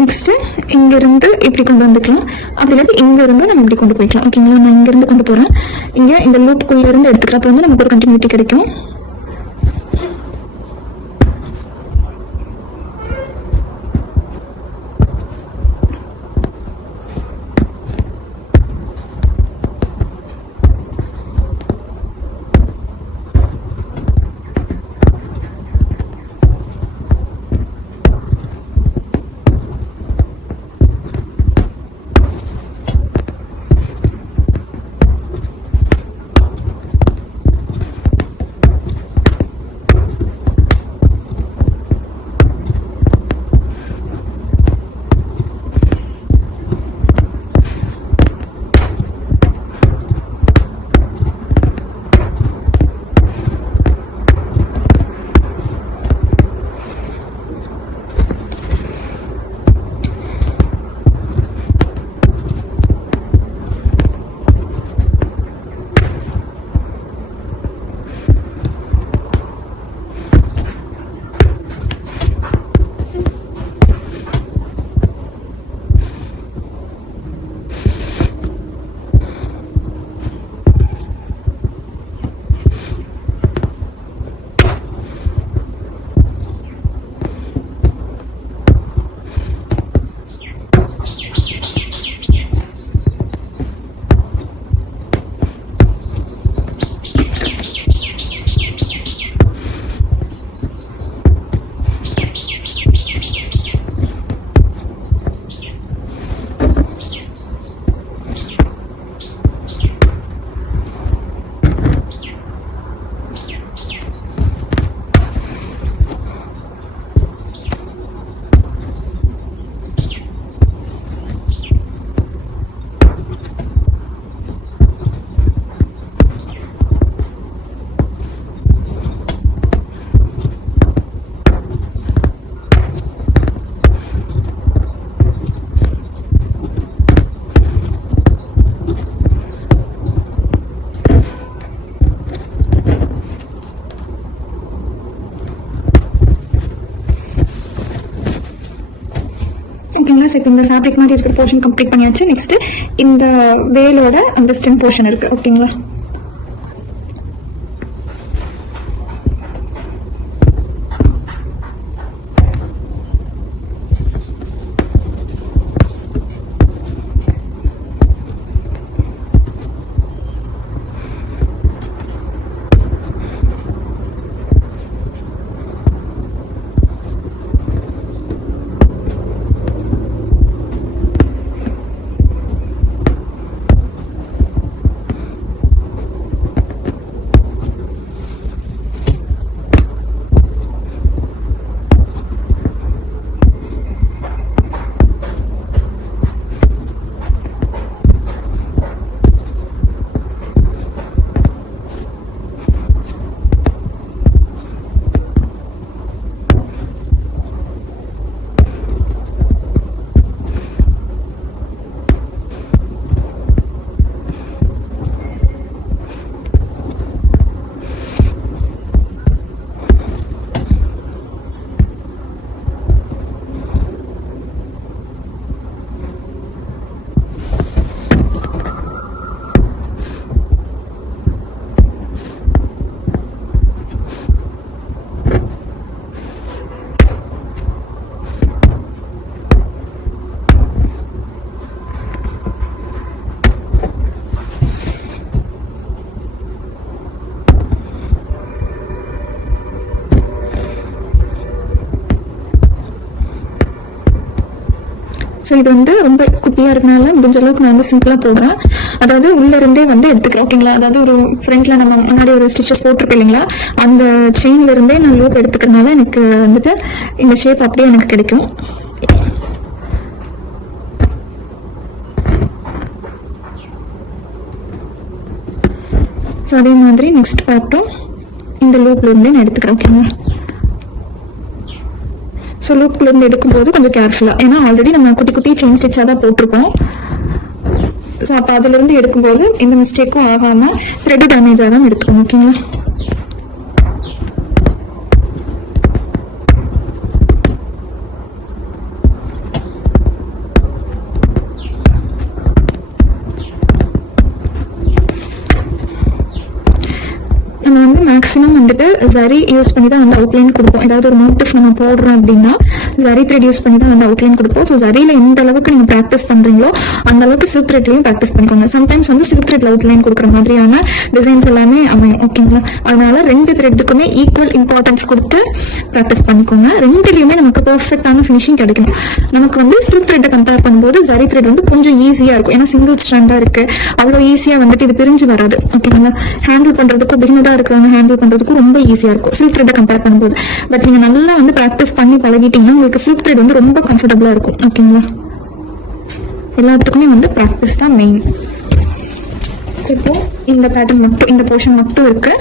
நெக்ஸ்ட்டு இங்கேருந்து இப்படி கொண்டு வந்துக்கலாம். அப்படி இல்லாட்டி இங்கேருந்து நம்ம இப்படி கொண்டு போய்க்கலாம். ஓகேங்களா? நான் இங்கேருந்து கொண்டு போகிறேன். இங்கே இந்த லூப்புக்குள்ளேருந்து எடுத்துக்கிறப்ப வந்து நமக்கு ஒரு கண்டினியூட்டி கிடைக்கும். ஸோ இப்போ இந்த ஃபேப்ரிக் மாதிரி இருக்கிற போர்ஷன் கம்ப்ளீட் பண்ணியாச்சு. நெக்ஸ்ட் இந்த வேலோட அந்த ஸ்டெம் போர்ஷன் இருக்கு. ஓகேங்களா? ஸோ இது வந்து ரொம்ப குட்டியாக இருக்கனால முடிஞ்ச அளவுக்கு நான் வந்து சிம்பிளாக போடுறேன். அதாவது உள்ள இருந்தே வந்து எடுத்துக்கிறேன். ஓகேங்களா? அதாவது ஒரு ஃப்ரண்ட்ல நம்ம முன்னாடி ஒரு ஸ்டிச்சஸ் போட்டிருக்கோம் இல்லைங்களா, அந்த செயின்ல இருந்தே நான் லூப் எடுத்துக்கிறதுனால எனக்கு வந்துட்டு இந்த ஷேப் அப்படியே எனக்கு கிடைக்கும். ஸோ அதே மாதிரி நெக்ஸ்ட் பார்ட்டும் இந்த லூப்ல இருந்தே நான் எடுத்துக்கிறேன். ஓகேங்களா? ஸோ லூப்லேருந்து எடுக்கும்போது கொஞ்சம் கேர்ஃபுல்லாக, ஏன்னா ஆல்ரெடி நம்ம குட்டி குட்டி செயின் ஸ்டிச்சாக தான் போட்டிருக்கோம். ஸோ அப்போ அதுலேருந்து எடுக்கும்போது எந்த மிஸ்டேக்கும் ஆகாமல் த்ரெட் டேமேஜ் ஆகாமல் எடுத்துக்கணும். ஓகேங்களா? நம்ம வந்து மேக்ஸிமம் வந்துட்டு ஜரி யூஸ் பண்ணி தான் வந்து அவுட்லைன் கொடுப்போம். ஏதாவது ஒரு மோட்டிஃப் நம்ம போடுறோம் அப்படின்னா ஜரி த்ரெட் யூஸ் பண்ணி தான் வந்து அவுட்லைன் கொடுப்போம். ஸோ ஜரியில் எந்த அளவுக்கு நீங்கள் ப்ராக்டிஸ் பண்ணுறீங்களோ அந்த அளவுக்கு சில்க் த்ரெட்லையும் ப்ராக்டிஸ் பண்ணிக்கோங்க. சம்டைம்ஸ் வந்து சில்க் த்ரெட்ல அவுட்லைன் கொடுக்குற மாதிரியான டிசைன்ஸ் எல்லாமே அமையும். ஓகேங்களா? அதனால ரெண்டு த்ரெட்டுக்குமே ஈக்குவல் இம்பார்ட்டன்ஸ் கொடுத்து ப்ராக்டிஸ் பண்ணிக்கோங்க. ரெண்டுலையுமே நமக்கு பர்ஃபெக்டான ஃபினிஷிங் கிடைக்கும். நமக்கு வந்து சில்க் த்ரெட்டை கம்பேர் பண்ணும்போது ஜரி த்ரெட் வந்து கொஞ்சம் ஈஸியாக இருக்கும். ஏன்னா சிங்கிள் ஸ்டாண்டாக இருக்கு, அவ்வளோ ஈஸியாக வந்துட்டு இது பிரிஞ்சு வராது. ஓகேங்களா? ஹேண்டில் பண்ணுறதுக்கு பிகினராக இருக்கிறவங்க ஹேண்டில் பண்ணுறதுக்கு ரொம்ப ஈஸியாக இருக்கும் சில்க் த்ரெட்டை கம்பேர் பண்ணும்போது. பட் நீங்கள் நல்லா வந்து ப்ராக்டிஸ் பண்ணி பழகிட்டீங்கன்னா உங்களுக்கு சில்க் த்ரெட் வந்து ரொம்ப கம்ஃபர்டபுளாக இருக்கும். ஓகேங்களா? எல்லாத்துக்குமே வந்து ப்ராக்டிஸ் தான் மெயின். இப்போ இந்த பேட்டர்ன் மட்டும், இந்த போர்ஷன் மட்டும் இருக்கு.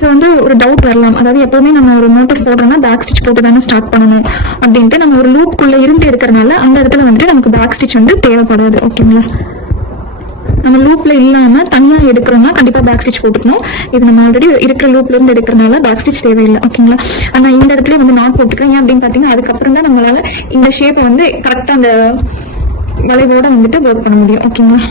ஸோ வந்து ஒரு டவுட் வரலாம், அதாவது எப்பவுமே நம்ம ஒரு மோட்டிவ் போடுறோம்னா பேக் ஸ்டிச் போட்டு தானே ஸ்டார்ட் பண்ணணும் அப்படின்ட்டு. நம்ம ஒரு லூப்குள்ளே இருந்து எடுக்கிறனால அந்த இடத்துல வந்துட்டு நமக்கு பேக் ஸ்டிச் வந்து தேவைப்படாது. ஓகேங்களா? நம்ம லூப்ல இல்லாம தனியா எடுக்கிறோம்னா கண்டிப்பா பேக் ஸ்டிச் போட்டுக்கணும். இது நம்ம ஆல்ரெடி இருக்கிற லூப்ல இருந்து எடுக்கிறனால பேக் ஸ்டிச் தேவையில்லை. ஓகேங்களா? ஆனா இந்த இடத்துல வந்து நாட் போட்டுக்கிறேன். ஏன் அப்படின்னு பாத்தீங்கன்னா அதுக்கப்புறம் தான் நம்மளால இந்த ஷேப்பை வந்து கரெக்டா அந்த வளைவோட வந்துட்டு ஒர்க் பண்ண முடியும். ஓகேங்களா?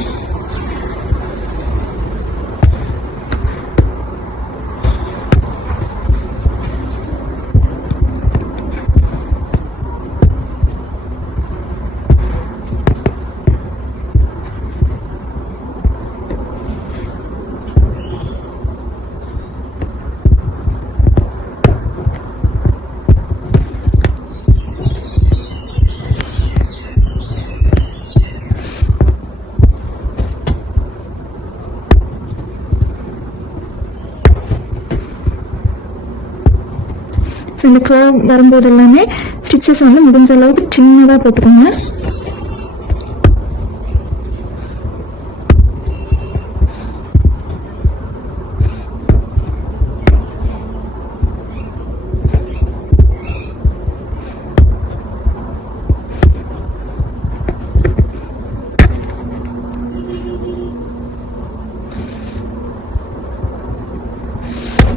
ஸோ இந்த கர்வ் வரும்போது எல்லாமே ஸ்டிச்சஸ் வந்து முடிஞ்ச அளவுக்கு சின்னதாக போட்டுக்கோங்க.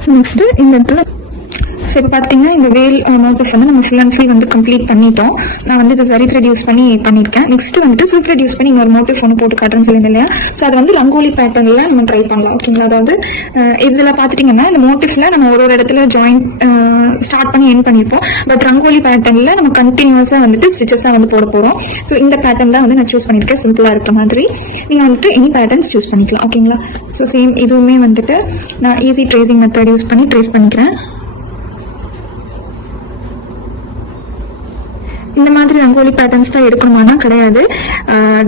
ஸோ நெக்ஸ்ட்டு இந்த இடத்துல ஸோ இப்போ பார்த்துட்டிங்கன்னா இந்த வேல் மோட்டிஃப் வந்து நம்ம ஃபுல் அண்ட் ஃபுல் வந்து கம்ப்ளீட் பண்ணிட்டோம். நான் வந்து இது சரி த்ரெட் யூஸ் பண்ணி பண்ணியிருக்கேன். நெக்ஸ்ட் வந்துட்டு சில்க் த்ரெட் யூஸ் பண்ணி இன்னொரு மோட்டிஃப் ஒன்று போட்டு காட்டுறேன்னு சொல்லியிருந்தேன் இல்லையா? ஸோ அது வந்து ரங்கோலி பேட்டர்னில் நம்ம ட்ரை பண்ணலாம். ஓகேங்களா? அதாவது இதில் பார்த்துட்டிங்கன்னா இந்த மோட்டிஃபில் நம்ம ஒரு இடத்துல ஜாயின் ஸ்டார்ட் பண்ணி எண்ட் பண்ணியிருப்போம். பட் ரங்கோலி பேட்டர்னில் நம்ம கண்டினியூஸாக வந்துட்டு ஸ்டிச்சஸ் தான் வந்து போட போகிறோம். ஸோ இந்த பேட்டர்ன் தான் வந்து நான் சூஸ் பண்ணியிருக்கேன். சிம்பிளாக இருக்கிற மாதிரி நீங்கள் வந்துட்டு எனி பேட்டர்ன்ஸ் சூஸ் பண்ணிக்கலாம். ஓகேங்களா? ஸோ சேம் இதுவுமே வந்துட்டு நான் ஈஸி ட்ரேசிங் மெத்தட் யூஸ் பண்ணி ட்ரேஸ் பண்ணிக்கிறேன். இந்த மாதிரி ரங்கோலி பேட்டர்ன்ஸ் தான் எடுக்கணுமானா கிடையாது.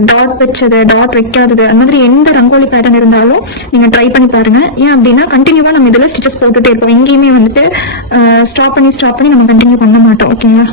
டாட் வச்சது, டாட் வைக்காதது, அந்த மாதிரி எந்த ரங்கோலி பேட்டர்ன் இருந்தாலும் நீங்க ட்ரை பண்ணி பாருங்க. ஏன் அப்படின்னா கண்டினியூவா நம்ம இதில் ஸ்டிச்சஸ் போட்டுட்டே இருப்போம். எங்கேயுமே வந்துட்டு ஸ்டாப் பண்ணி நம்ம கண்டினியூ பண்ண மாட்டோம். ஓகேங்களா?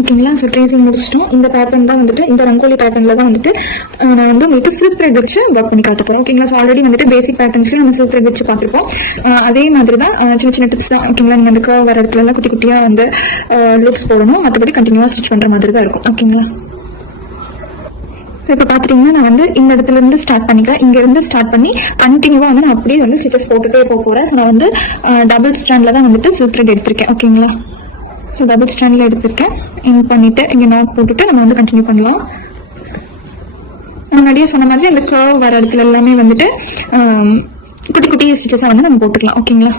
ஓகேங்களா? ஸோ ட்ரேசிங் முடிச்சிட்டோம். இந்த பேட்டர்ன் தான் வந்துட்டு இந்த ரங்கோலி பேட்டர்னில் தான் வந்துட்டு நான் வந்து உங்களுக்கு சில்க் த்ரெட் வச்சு ஒர்க் பண்ணி காட்ட போகிறோம். ஓகேங்களா? ஸோ ஆல்ரெடி வந்துட்டு பேசிக் பேட்டர்ன்ஸ்லேயும் நம்ம சில்க் த்ரெட் வச்சு பார்த்துருப்போம். அதே மாதிரி தான் சின்ன சின்ன டிப்ஸ் தான். ஓகேங்களா? நீங்கள் அந்த கர்வ் வர இடத்துலலாம் குட்டி குட்டியாக வந்து லூப்ஸ் போடணும். மற்றபடி கண்டினியூவாக ஸ்டிச் பண்ணுற மாதிரி தான் இருக்கும். ஓகேங்களா? ஸோ இப்போ பார்த்துட்டிங்கன்னா நான் வந்து இந்த இடத்துல இருந்து ஸ்டார்ட் பண்ணிக்கிறேன். இங்கேருந்து ஸ்டார்ட் பண்ணி கண்டினியூவாக வந்து நான் அப்படியே வந்து ஸ்டிச்சஸ் போட்டுகிட்டே போகிறேன். ஸோ நான் வந்து டபுள் ஸ்டாண்டில் தான் வந்துட்டு சில்க் த்ரெட் எடுத்திருக்கேன். ஓகேங்களா? ஸோ டபுள் ஸ்டாண்டில் எடுத்திருக்கேன். இன் பண்ணிவிட்டு இங்கே நாட் போட்டுட்டு நம்ம வந்து கண்டினியூ பண்ணலாம். முன்னாடியே சொன்ன மாதிரி அந்த கர்வ் வர இடத்துல எல்லாமே வந்துட்டு குட்டி குட்டி ஸ்டிச்சஸாக வந்து நம்ம போட்டுக்கலாம். ஓகேங்களா?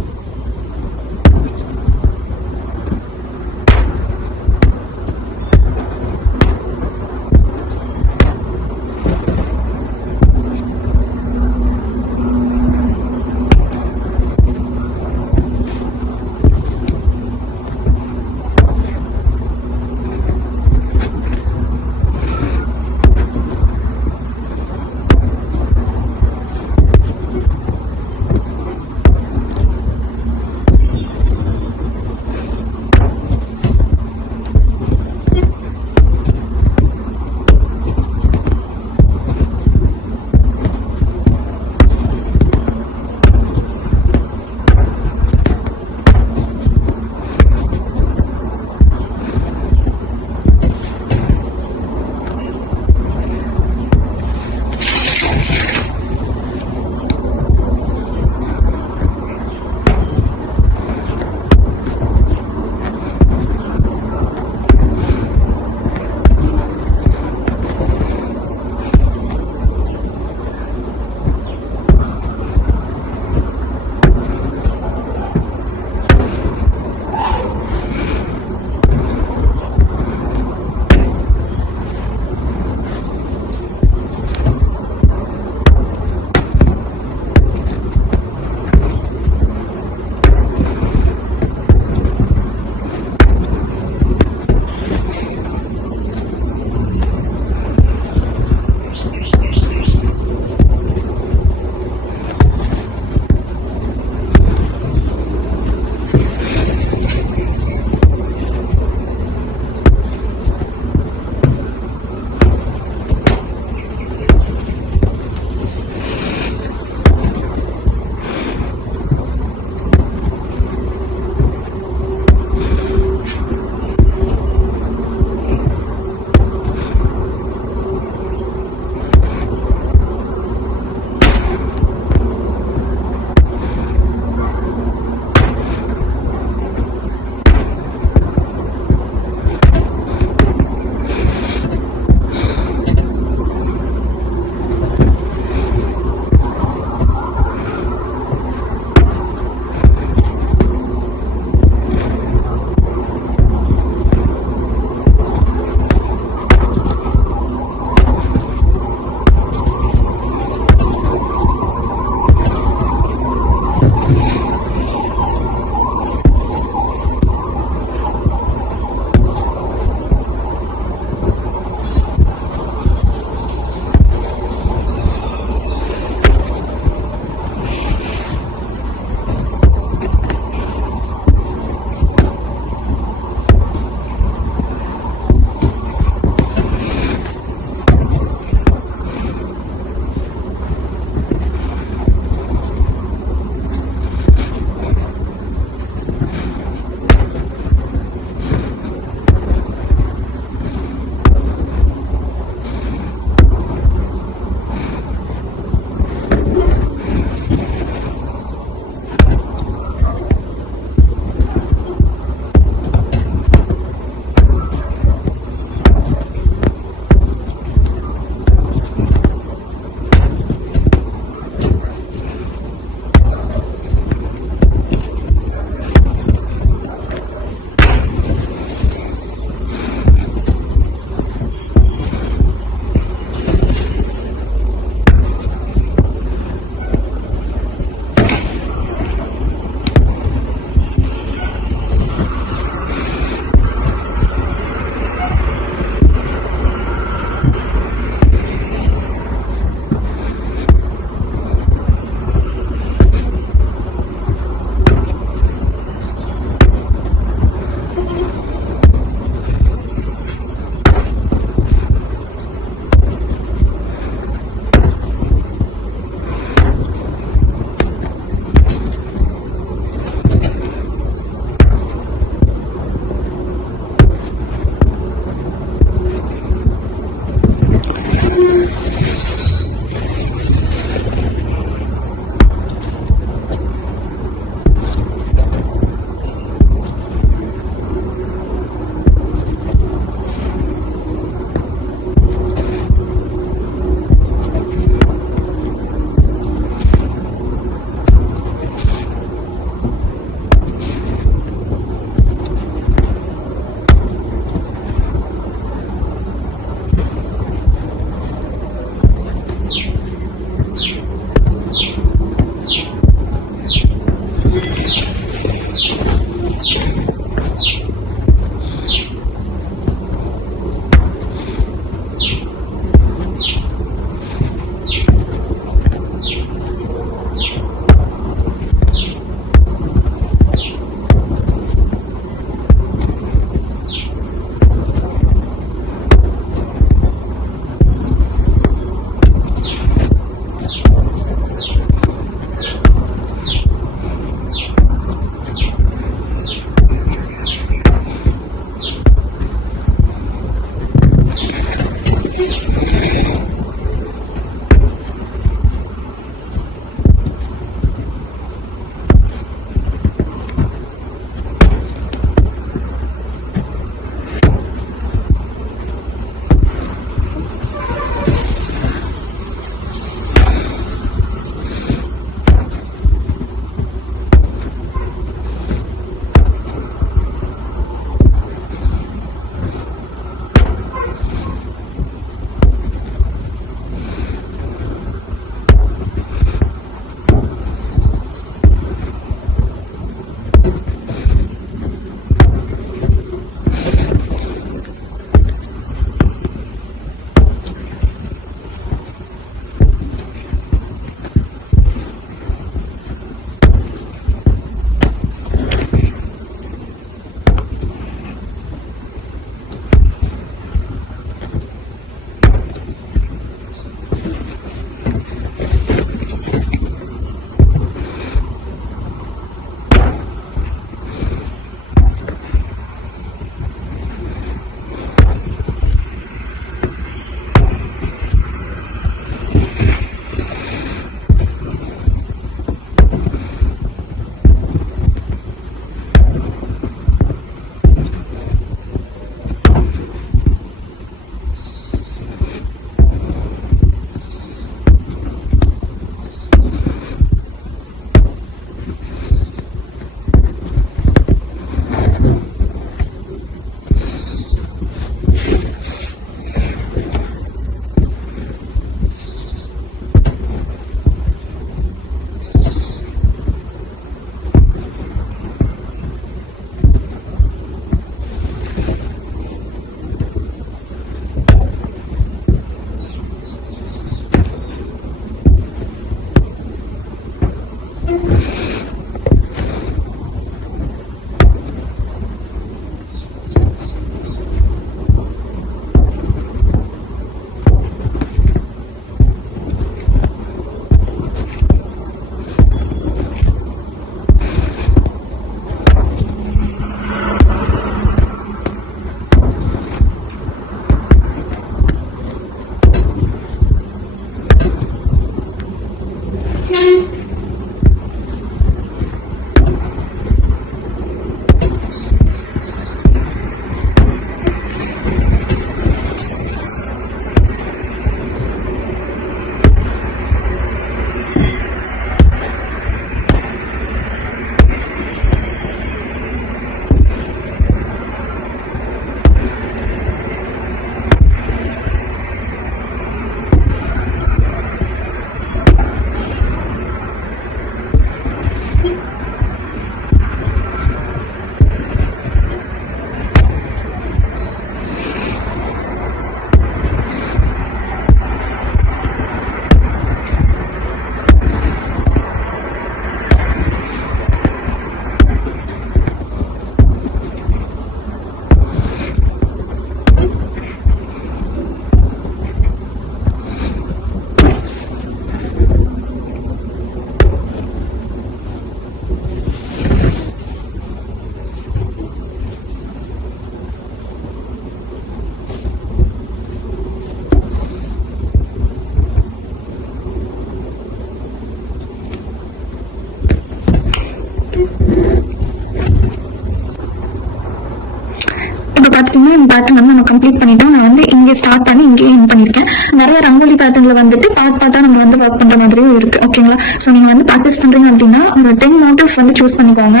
பாத்தீங்கன்னா இந்த பேட்டர்ன் வந்து நம்ம கம்ப்ளீட் பண்ணிட்டோம். நான் வந்து இங்கே ஸ்டார்ட் பண்ணி இங்கே எண்ட் பண்ணிருக்கேன். நிறைய ரங்கோலி பேட்டர்ன்ல வந்துட்டு பார்ட்டா நம்ம வந்து ஒர்க் பண்ற மாதிரியும் இருக்கு. ஓகேங்களா? சோ நீங்க வந்து ப்ராக்டிஸ் பண்றீங்க அப்படின்னா ஒரு 10 மோட்டிவ்ஸ் வந்து சூஸ் பண்ணிக்கோங்க.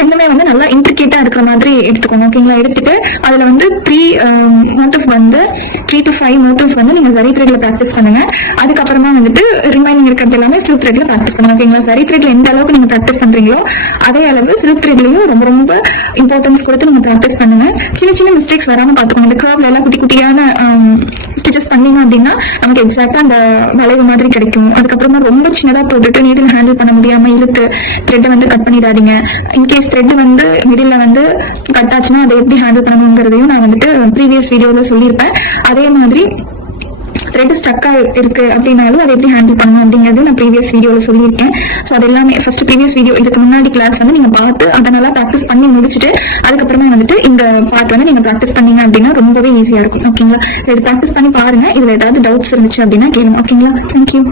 ரெண்டுமே வந்து நல்லா இன்ட்ரிகேட்டா இருக்கிற மாதிரி எடுத்துக்கணும். ஓகேங்களா? எடுத்துட்டு அதுல வந்து 3 மோட்டிவ் வந்து 3 to 5 மோட்டிவ் வந்து நீங்க சரி த்ரெட்ல பிராக்டிஸ் பண்ணுங்க. அதுக்கப்புறமா வந்துட்டு ரிமைனிங் இருக்கிறது எல்லாமே சில்க் த்ரெட்ல பிராக்டிஸ் பண்ணுங்க. ஓகேங்களா? சரி த்ரெட்ல எந்த அளவுக்கு நீங்க பிராக்டிஸ் பண்றீங்களோ அதே அளவு சில்க் த்ரெட்லயும் ரொம்ப ரொம்ப இம்பார்ட்டன்ஸ் கொடுத்து நீங்க பிராக்டிஸ் பண்ணுங்க. சின்ன சின்ன மிஸ்டேக்ஸ் வராம பாத்துக்கோங்க. இந்த கர்வ்ல எல்லாம் குட்டி குட்டியான ஸ்டிச்சஸ் பண்ணீங்க அப்படின்னா நமக்கு எக்ஸாக்டா அந்த வளைவு மாதிரி கிடைக்கும். அதுக்கப்புறமா ரொம்ப சின்னதா போட்டுட்டு நீடில் ஹேண்டில் பண்ண முடியாம இழுத்து த்ரெட்டை வந்து கட் பண்ணிடாதீங்க. இன்கேஸ் த்ரெட் வந்து மிடில் வந்து கட் ஆச்சுன்னா அதை எப்படி ஹேண்டில் பண்ணணுங்கிறதையும் நான் வந்துட்டு ப்ரீவியஸ் வீடியோல சொல்லியிருப்பேன். அதே மாதிரி த்ரெட் ஸ்டக்கா இருக்கு அப்படின்னாலும் அதை எப்படி ஹேண்டில் பண்ணணும் அப்படிங்கிறது நான் ப்ரீவியஸ் வீடியோல சொல்லியிருக்கேன். ஸோ அது எல்லாமே ஃபர்ஸ்ட் ப்ரீவியஸ் வீடியோ இதுக்கு முன்னாடி கிளாஸ் வந்து நீங்க பார்த்து அதை நல்லா ப்ராக்டிஸ் பண்ணி முடிச்சுட்டு அதுக்கப்புறமா வந்துட்டு இந்த பார்ட் வந்து நீங்க ப்ராக்டிஸ் பண்ணீங்க அப்படின்னா ரொம்பவே ஈஸியா இருக்கும். ஓகேங்களா? ஸோ இது ப்ராக்டிஸ் பண்ணி பாருங்க. இதுல ஏதாவது டவுட்ஸ் இருந்துச்சு அப்படின்னா கேளுங்க. ஓகேங்களா? தேங்க்யூ.